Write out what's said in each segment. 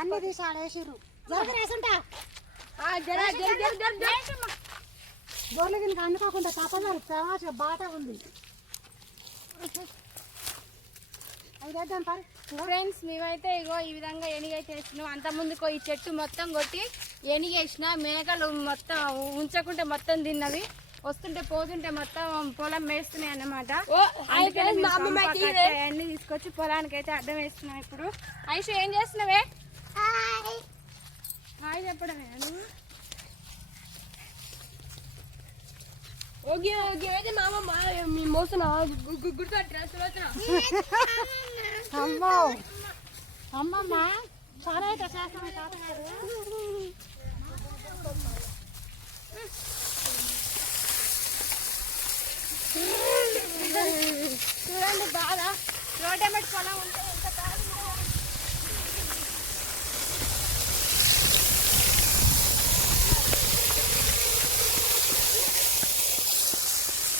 అన్ని తీసి ఆడేసిర్రు గిన్నె అందుకోకుండా తప్పదారు. బాట ఉంది. ఫ్రెండ్స్ మేమైతే ఇగో ఈ విధంగా ఎనిగైతే వేసినాం. అంత ముందుకో ఈ చెట్టు మొత్తం కొట్టి ఎనిగేసిన మేకలు మొత్తం ఉంచకుంటే మొత్తం తిన్నవి. వస్తుంటే పోతుంటే మొత్తం పొలం మేస్తున్నాయి అన్నమాట. అన్ని తీసుకొచ్చి పొలానికి అయితే అడ్డం వేస్తున్నాం ఇప్పుడు. ఐషు ఏం చేస్తున్నావే? హాయ్. చెప్పడమే ఓకే ఓకే అయితే మామ మీ మోసిన గుర్తుపట్టిన అమ్మో. అమ్మమ్మ సరే అయితే చేస్తాం కదా? రోడ్ బాగా పొలం ఉంటే ఎంత బాగా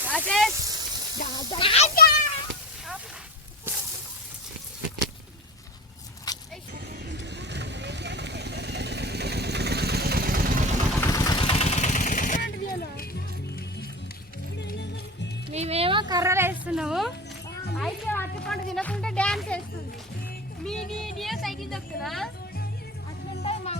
రాజేష్! మేమేమో కర్రలు వేస్తున్నాము. అయితే అట్టుకుంటూ తినకుండా డ్యాన్స్ వేస్తుంది మీ నీ సైకిల్ తొక్కునా అట్లుంటాయి మా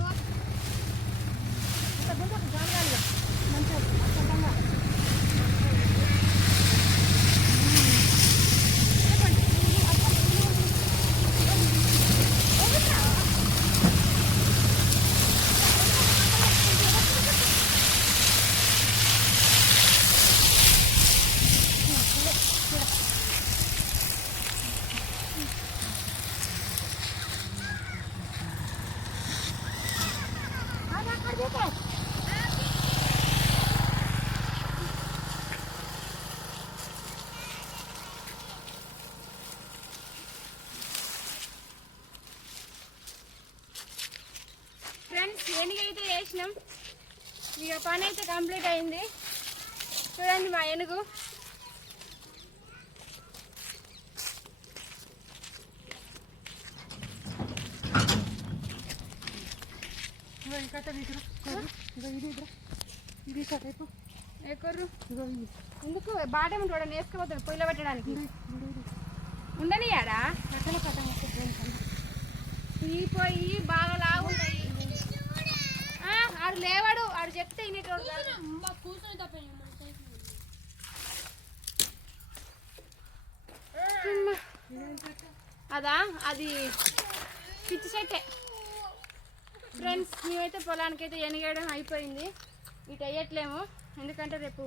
అది అక్కడ ఫ్రెండ్స్ ఏనుగైతే వేసినాం ఇక పని అయితే కంప్లీట్ అయింది. చూడండి మా ఏనుగు. ఇగో ఈ కట్ట తీసిరా. ఇగో ఇది ఇదిరా ఇది కట్ట అయిపో ఎక్కర్రు? ఇగో ఇది. ఎందుకు? బాట చూడండి వేసుకోపోతాడు పొయ్యిలో పెట్టడానికి. ఉండనియాడా? కట్టెల కట్ట. ఈ పొయ్యి బాగా లాగుంటాయి. ఆ, ఆడు లేవాడు ఆడు చెప్తే ఇనేటోడు. అదా అది పిచ్చి చెట్టే. ఫ్రెండ్స్ మేమైతే పొలానికి అయితే ఎనిగేయడం అయిపోయింది. ఇటు వేయట్లేము ఎందుకంటే రేపు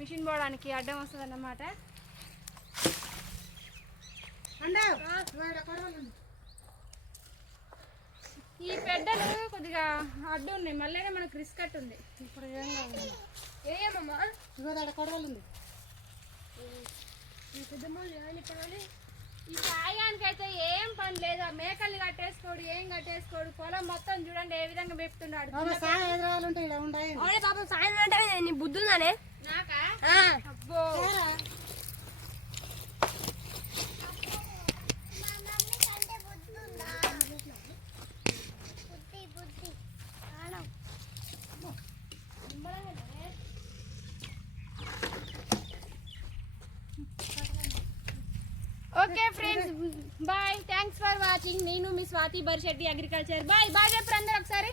మిషన్ పోవడానికి అడ్డం వస్తుంది అన్నమాట. ఈ పెద్దలు కొద్దిగా అడ్డు ఉన్నాయి మళ్ళీ మనకు రిస్క్ కట్ ఉంది. ఇప్పుడు ఏం కావాలి ఏమమ్మా ఆడ కొడవలి ఉంది ఈ సాయానికి అయితే ఏం పని లేదు. ఆ మేకల్ని కట్టేసుకోడు ఏం కట్టేసుకోడు పొలం మొత్తం చూడండి ఏ విధంగా మెప్పుతున్నాడు పాపం సాయం అంటే నీ బుద్ధి ఉందానే నాకా అబ్బో. okay friends bye thanks for watching నేను మీ Swathi Barshetti agriculture bye bye చెప్పరు అందరు ఒకసారి